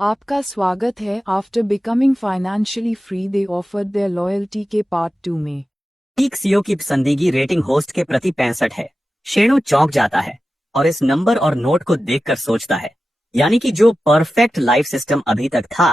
आपका स्वागत है। After becoming financially free they offer their loyalty के पार्ट 2 में। पीक सीओ की पसंदीगी रेटिंग होस्ट के प्रति 65 है। शेणु चौंक जाता है और इस नंबर और नोट को देखकर सोचता है, यानी कि जो परफेक्ट लाइफ सिस्टम अभी तक था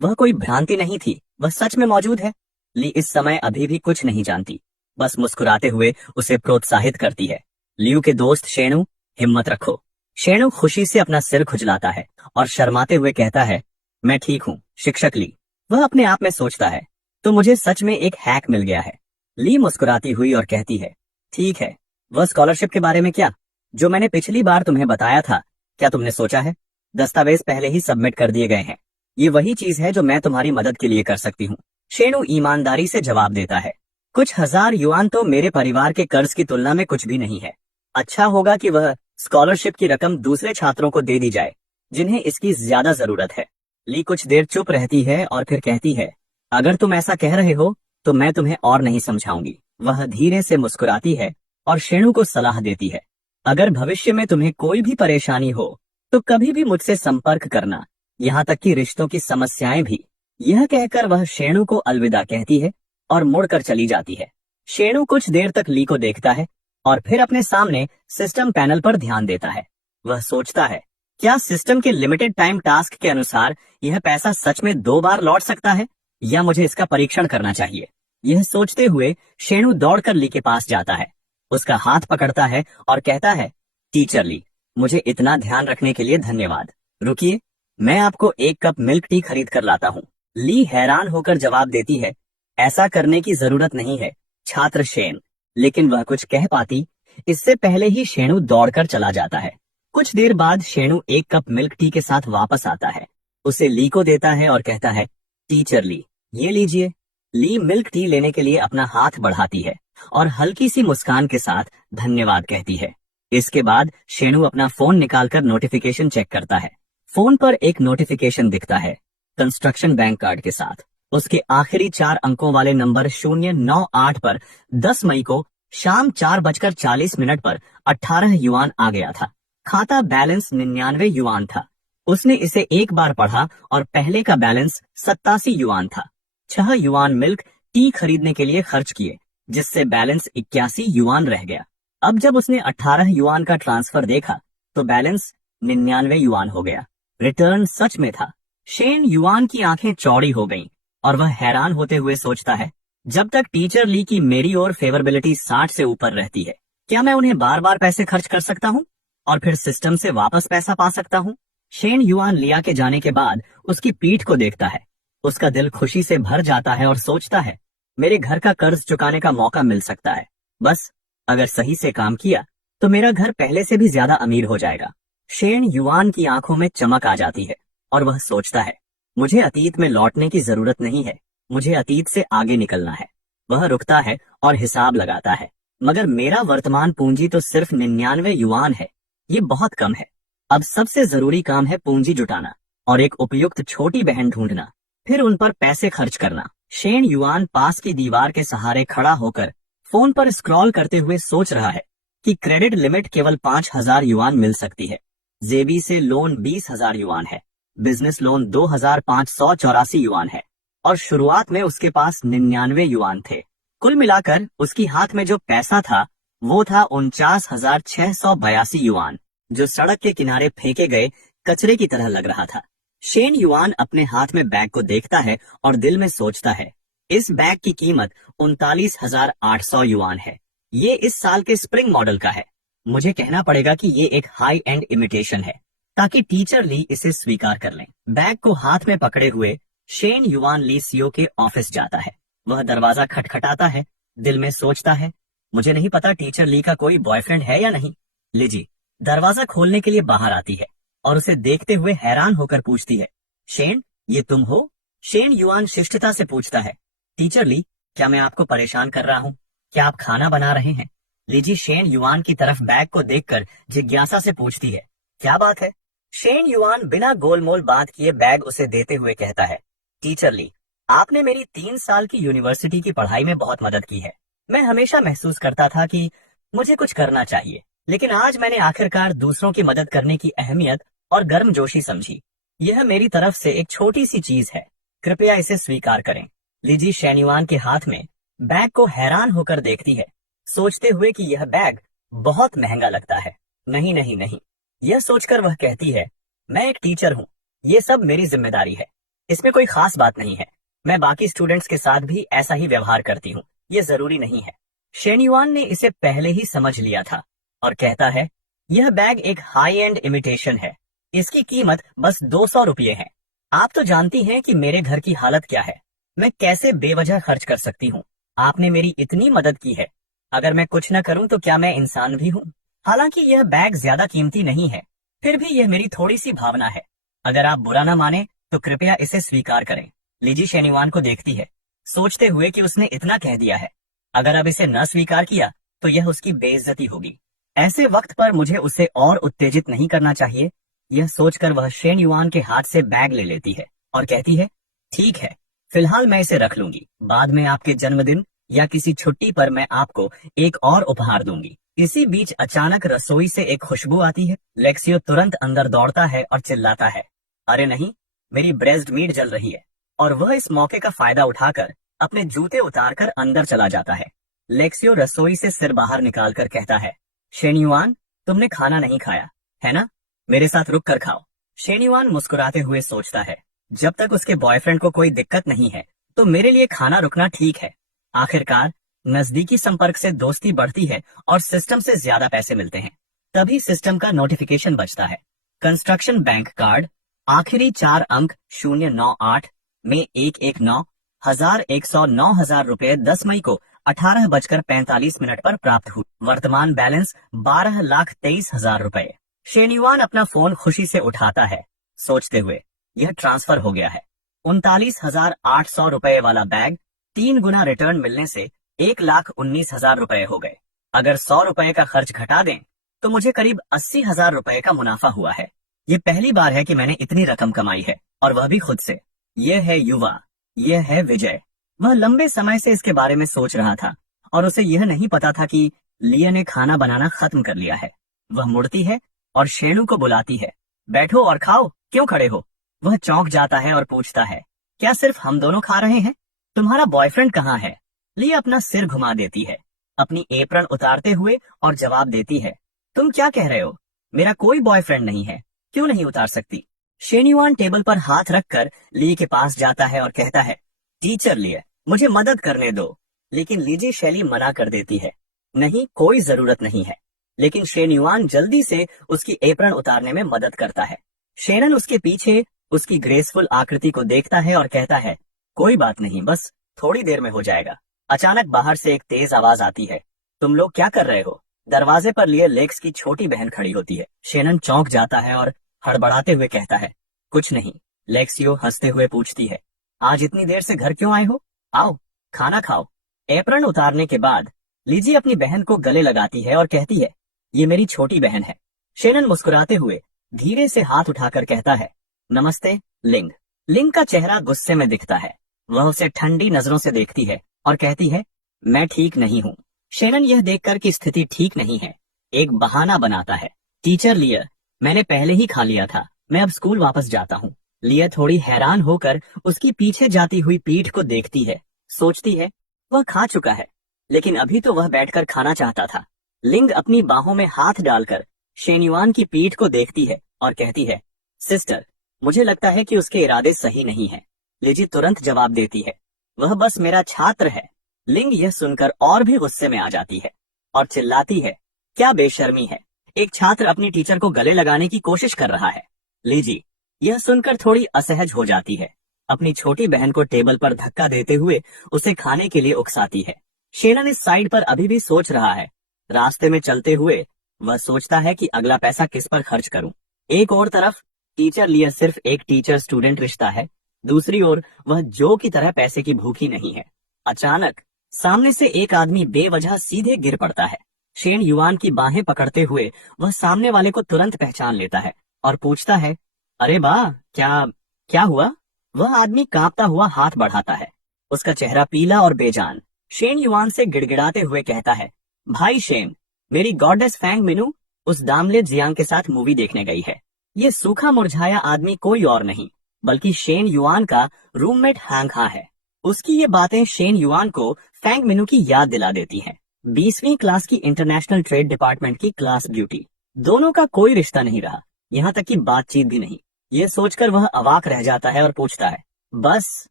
वह कोई भ्रांति नहीं थी, वह सच में मौजूद है। ली इस समय अभी भी कुछ नहीं जानती, बस मुस्कुराते हुए उसे प्रोत्साहित करती है। लियू के दोस्त शेणु, हिम्मत रखो। शेणु खुशी से अपना सिर खुजलाता है और शर्माते हुए कहता है, मैं ठीक हूँ शिक्षक ली। वह अपने आप में सोचता है, तो मुझे सच में एक हैक मिल गया है। ली मुस्कुराती हुई और कहती है, ठीक है, वह स्कॉलरशिप के बारे में क्या, जो मैंने पिछली बार तुम्हें बताया था, क्या तुमने सोचा है? दस्तावेज पहले ही सबमिट कर दिए गए हैं। ये वही चीज है जो मैं तुम्हारी मदद के लिए कर सकती हूँ। शेणु ईमानदारी से जवाब देता है, कुछ हजार युआन तो मेरे परिवार के कर्ज की तुलना में कुछ भी नहीं है। अच्छा होगा कि वह स्कॉलरशिप की रकम दूसरे छात्रों को दे दी जाए जिन्हें इसकी ज्यादा जरूरत है। ली कुछ देर चुप रहती है और फिर कहती है, अगर तुम ऐसा कह रहे हो तो मैं तुम्हें और नहीं समझाऊंगी। वह धीरे से मुस्कुराती है और शेणु को सलाह देती है, अगर भविष्य में तुम्हें कोई भी परेशानी हो तो कभी भी मुझसे संपर्क करना, यहाँ तक कि रिश्तों की समस्याएं भी। यह कहकर वह शेणु को अलविदा कहती है और मुड़कर चली जाती है। शेणु कुछ देर तक ली को देखता है और फिर अपने सामने सिस्टम पैनल पर ध्यान देता है। वह सोचता है, क्या सिस्टम के लिमिटेड टाइम टास्क के अनुसार यह पैसा सच में 2 बार लौट सकता है, या मुझे इसका परीक्षण करना चाहिए। यह सोचते हुए शेणु दौड़कर ली के पास जाता है, उसका हाथ पकड़ता है और कहता है, टीचर ली, मुझे इतना ध्यान रखने के लिए धन्यवाद। रुकिए, मैं आपको 1 कप मिल्क टी खरीद कर लाता हूँ। ली हैरान होकर जवाब देती है, ऐसा करने की जरूरत नहीं है छात्र शेन। लेकिन वह कुछ कह पाती इससे पहले ही शेणु दौड़कर चला जाता है। कुछ देर बाद शेणु 1 कप मिल्क टी के साथ वापस आता है, उसे ली को देता है और कहता है, टीचर ली, ये लीजिए। ली मिल्क टी लेने के लिए अपना हाथ बढ़ाती है और हल्की सी मुस्कान के साथ धन्यवाद कहती है। इसके बाद शेणु अपना फोन निकालकर नोटिफिकेशन चेक करता है। फोन पर एक नोटिफिकेशन दिखता है, कंस्ट्रक्शन बैंक कार्ड के साथ। उसके आखिरी 4 अंकों वाले नंबर 098 पर 10 मई को शाम 4:40 पर 18 युआन आ गया था। खाता बैलेंस 99 युआन था। उसने इसे एक बार पढ़ा और पहले का बैलेंस 87 युआन था। 6 युआन मिल्क टी खरीदने के लिए खर्च किए, जिससे बैलेंस 81 युआन रह गया। अब जब उसने 18 युआन का ट्रांसफर देखा तो बैलेंस 99 युआन हो गया। रिटर्न सच में था। शेन युआन की आंखें चौड़ी हो गईं और वह हैरान होते हुए सोचता है, जब तक टीचर ली की मेरी और फेवरेबिलिटी 60 से ऊपर रहती है, क्या मैं उन्हें बार बार पैसे खर्च कर सकता हूँ और फिर सिस्टम से वापस पैसा पा सकता हूँ? शेन युआन लिया के जाने के बाद उसकी पीठ को देखता है। उसका दिल खुशी से भर जाता है और सोचता है, मेरे घर का कर्ज चुकाने का मौका मिल सकता है। बस अगर सही से काम किया तो मेरा घर पहले से भी ज्यादा अमीर हो जाएगा। शेन युआन की आंखों में चमक आ जाती है और वह सोचता है, मुझे अतीत में लौटने की जरूरत नहीं है, मुझे अतीत से आगे निकलना है। वह रुकता है और हिसाब लगाता है, मगर मेरा वर्तमान पूंजी तो सिर्फ 99 युआन है, ये बहुत कम है। अब सबसे जरूरी काम है पूंजी जुटाना और एक उपयुक्त छोटी बहन ढूंढना, फिर उन पर पैसे खर्च करना। शेन युआन पास की दीवार के सहारे खड़ा होकर फोन पर स्क्रॉल करते हुए सोच रहा है कि क्रेडिट लिमिट केवल 5000 युआन मिल सकती है। जेबी से लोन 20,000 युआन है, बिजनेस लोन 2584 युआन है और शुरुआत में उसके पास 99 युआन थे। कुल मिलाकर उसकी हाथ में जो पैसा था वो था 49,682 युआन, जो सड़क के किनारे फेंके गए कचरे की तरह लग रहा था। शेन युआन अपने हाथ में बैग को देखता है और दिल में सोचता है, इस बैग की कीमत 39,800 युआन है। ये इस साल के स्प्रिंग मॉडल का है। मुझे कहना पड़ेगा कि ये एक हाई एंड इमिटेशन है ताकि टीचर ली इसे स्वीकार कर लें। बैग को हाथ में पकड़े हुए शेन युआन ली सीओ के ऑफिस जाता है। वह दरवाजा खटखटाता है, दिल में सोचता है, मुझे नहीं पता टीचर ली का कोई बॉयफ्रेंड है या नहीं। लिजी दरवाजा खोलने के लिए बाहर आती है और उसे देखते हुए हैरान होकर पूछती है, शेन, ये तुम हो? शेन युआन शिष्टता से पूछता है, टीचर ली, क्या मैं आपको परेशान कर रहा हूँ? क्या आप खाना बना रहे हैं? लिजी शेन युआन की तरफ बैग को देखकर जिज्ञासा से पूछती है, क्या बात है? शेन युआन बिना गोलमोल बात किए बैग उसे देते हुए कहता है, टीचर ली, आपने मेरी 3 साल की यूनिवर्सिटी की पढ़ाई में बहुत मदद की है। मैं हमेशा महसूस करता था कि मुझे कुछ करना चाहिए, लेकिन आज मैंने आखिरकार दूसरों की मदद करने की अहमियत और गर्मजोशी समझी। यह मेरी तरफ से एक छोटी सी चीज है, कृपया इसे स्वीकार करें। लिजी शेन्युआन के हाथ में बैग को हैरान होकर देखती है, सोचते हुए कि यह बैग बहुत महंगा लगता है। नहीं नहीं नहीं, यह सोचकर वह कहती है, मैं एक टीचर हूँ, ये सब मेरी जिम्मेदारी है, इसमें कोई खास बात नहीं है। मैं बाकी स्टूडेंट्स के साथ भी ऐसा ही व्यवहार करती हूँ, ये जरूरी नहीं है। शेन्युआन ने इसे पहले ही समझ लिया था और कहता है, यह बैग एक हाई एंड इमिटेशन है, इसकी कीमत बस 200 रुपये है। आप तो जानती हैं कि मेरे घर की हालत क्या है, मैं कैसे बेवजह खर्च कर सकती हूँ। आपने मेरी इतनी मदद की है, अगर मैं कुछ न करूँ तो क्या मैं इंसान भी हूँ? हालांकि यह बैग ज्यादा कीमती नहीं है, फिर भी यह मेरी थोड़ी सी भावना है। अगर आप बुरा ना माने तो कृपया इसे स्वीकार करें। लिजी शेन्युआन को देखती है, सोचते हुए कि उसने इतना कह दिया है, अगर अब इसे न स्वीकार किया तो यह उसकी बेइज्जती होगी। ऐसे वक्त पर मुझे उसे और उत्तेजित नहीं करना चाहिए। यह सोचकर वह शेन्युआन के हाथ से बैग ले लेती है और कहती है, ठीक है, फिलहाल मैं इसे रख लूंगी, बाद में आपके जन्मदिन या किसी छुट्टी पर मैं आपको एक और उपहार दूंगी। इसी बीच अचानक रसोई से एक खुशबू आती है। लेक्सियो तुरंत अंदर दौड़ता है और चिल्लाता है, अरे नहीं, मेरी ब्रेस्ट मीट जल रही है। और वह इस मौके का फायदा उठाकर अपने जूते उतारकर अंदर चला जाता है। लेक्सियो रसोई से सिर बाहर निकालकर कहता है, शेन्युआन, तुमने खाना नहीं खाया है ना? मेरे साथ रुक कर खाओ। शेन्युआन मुस्कुराते हुए सोचता है, जब तक उसके बॉयफ्रेंड को कोई दिक्कत नहीं है तो मेरे लिए खाना रुकना ठीक है। आखिरकार नजदीकी संपर्क से दोस्ती बढ़ती है और सिस्टम से ज्यादा पैसे मिलते हैं। तभी सिस्टम का नोटिफिकेशन बजता है। कंस्ट्रक्शन बैंक कार्ड आखिरी 4 अंक 098 में 119,109 रुपए 10 मई को 18:45 पर प्राप्त हुई। वर्तमान बैलेंस 12,23,000 रुपए। शेन्युआन अपना फोन खुशी से उठाता है, सोचते हुए, यह ट्रांसफर हो गया है। 39,800 रुपए वाला बैग 3 गुना रिटर्न मिलने से 1,19,000 रुपए हो गए। अगर 100 रुपए का खर्च घटा दें तो मुझे करीब 80,000 रुपए का मुनाफा हुआ है। ये पहली बार है कि मैंने इतनी रकम कमाई है, और वह भी खुद से। यह है युवा, यह है विजय। वह लंबे समय से इसके बारे में सोच रहा था और उसे यह नहीं पता था कि लिया ने खाना बनाना खत्म कर लिया है। वह मुड़ती है और शेणु को बुलाती है, बैठो और खाओ, क्यों खड़े हो? वह चौंक जाता है और पूछता है, क्या सिर्फ हम दोनों खा रहे हैं? तुम्हारा बॉयफ्रेंड कहाँ है? लिया अपना सिर घुमा देती है, अपनी एप्रन उतारते हुए, और जवाब देती है, तुम क्या कह रहे हो? मेरा कोई बॉयफ्रेंड नहीं है, क्यों नहीं उतार सकती? शेन्युआन टेबल पर हाथ रखकर ली के पास जाता है और कहता है, टीचर लिए, मुझे मदद करने दो। लेकिन लीजी शैली मना कर देती है, नहीं, कोई जरूरत नहीं है। लेकिन शेन्युआन जल्दी से उसकी एप्रन उतारने में मदद करता है। शेरन उसके पीछे उसकी ग्रेसफुल आकृति को देखता है और कहता है, कोई बात नहीं, बस थोड़ी देर में हो जाएगा। अचानक बाहर से एक तेज आवाज आती है, तुम लोग क्या कर रहे हो? दरवाजे पर लिए लेक्स की छोटी बहन खड़ी होती है। शेनन चौंक जाता है और हड़बड़ाते हुए कहता है, कुछ नहीं। लेक्सियो हंसते हुए पूछती है, आज इतनी देर से घर क्यों आए हो? आओ, खाना खाओ। एप्रन उतारने के बाद लीजी अपनी बहन को गले लगाती है और कहती है, ये मेरी छोटी बहन है। शेनन मुस्कुराते हुए धीरे से हाथ उठाकर कहता है, नमस्ते लिंग। लिंग का चेहरा गुस्से में दिखता है। वह उसे ठंडी नजरों से देखती है और कहती है, मैं ठीक नहीं हूँ। शेनन यह देखकर कि स्थिति ठीक नहीं है, एक बहाना बनाता है, टीचर लियर, मैंने पहले ही खा लिया था, मैं अब स्कूल वापस जाता हूँ। लियर थोड़ी हैरान होकर उसकी पीछे जाती हुई पीठ को देखती है, सोचती है वह खा चुका है, लेकिन अभी तो वह बैठकर खाना चाहता था। लिंग अपनी बाहों में हाथ डालकर शेन्युआन की पीठ को देखती है और कहती है, सिस्टर, मुझे लगता है कि उसके इरादे सही नहीं है। लिजी तुरंत जवाब देती है, वह बस मेरा छात्र है। लिंग यह सुनकर और भी गुस्से में आ जाती है और चिल्लाती है, क्या बेशर्मी है, एक छात्र अपनी टीचर को गले लगाने की कोशिश कर रहा है। लीजी यह सुनकर थोड़ी असहज हो जाती है, अपनी छोटी बहन को टेबल पर धक्का देते हुए उसे खाने के लिए उकसाती है। शेनन इस साइड पर अभी भी सोच रहा है। रास्ते में चलते हुए वह सोचता है कि अगला पैसा किस पर खर्च करूं। एक और तरफ टीचर लियर सिर्फ एक टीचर स्टूडेंट रिश्ता है, दूसरी ओर वह जो की तरह पैसे की भूखी नहीं है। अचानक सामने से एक आदमी बेवजह सीधे गिर पड़ता है। शेन युआन की बाहें पकड़ते हुए वह सामने वाले को तुरंत पहचान लेता है और पूछता है, अरे वाह, क्या क्या हुआ? वह आदमी कांपता हुआ हाथ बढ़ाता है, उसका चेहरा पीला और बेजान। शेन युआन से गिड़गिड़ाते हुए कहता है, भाई शेन, मेरी गॉडेस फैंग मिनू उस दामले जियांग के साथ मूवी देखने गई है। ये सूखा मुरझाया आदमी कोई और नहीं बल्कि शेन युआन का रूममेट हैंग हा है। उसकी ये बातें शेन युआन को फैंग मिनू की याद दिला देती हैं। 20वीं क्लास की इंटरनेशनल ट्रेड डिपार्टमेंट की क्लास ब्यूटी। दोनों का कोई रिश्ता नहीं रहा, यहाँ तक कि बातचीत भी नहीं। ये सोचकर वह अवाक रह जाता है और पूछता है, बस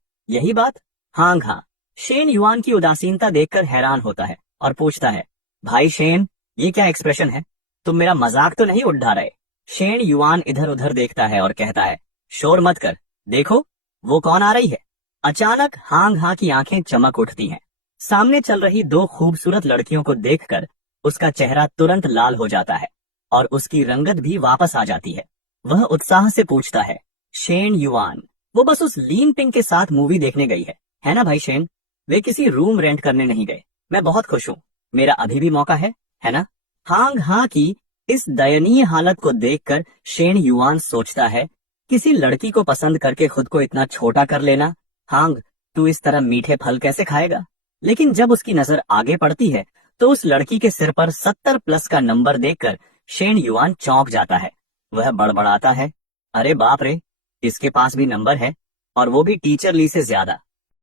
यही बात? हांग हा शेन युआन की उदासीनता देखकर हैरान होता है और पूछता है, भाई शेन, ये क्या एक्सप्रेशन है? तुम मेरा मजाक तो नहीं उड़ा रहे? शेन युआन इधर उधर देखता है और कहता है, शोर मत कर, देखो वो कौन आ रही है। अचानक हांग हा की आंखें चमक उठती हैं। सामने चल रही दो खूबसूरत लड़कियों को देखकर उसका चेहरा तुरंत लाल हो जाता है और उसकी रंगत भी वापस आ जाती है। वह उत्साह से पूछता है, शेन युआन, वो बस उस लीन पिंग के साथ मूवी देखने गई है ना भाई शेन? वे किसी रूम रेंट करने नहीं गए। मैं बहुत खुश हूँ, मेरा अभी भी मौका है ना? हांग हा की इस दयनीय हालत को देखकर शेन युआन सोचता है, किसी लड़की को पसंद करके खुद को इतना छोटा कर लेना। हांग, तू इस तरह मीठे फल कैसे खाएगा? लेकिन जब उसकी नजर आगे पड़ती है तो उस लड़की के सिर पर 70+ का नंबर देखकर शेन युआन चौंक जाता है। वह बड़बड़ाता है, अरे बाप रे, इसके पास भी नंबर है, और वो भी टीचर ली से ज्यादा।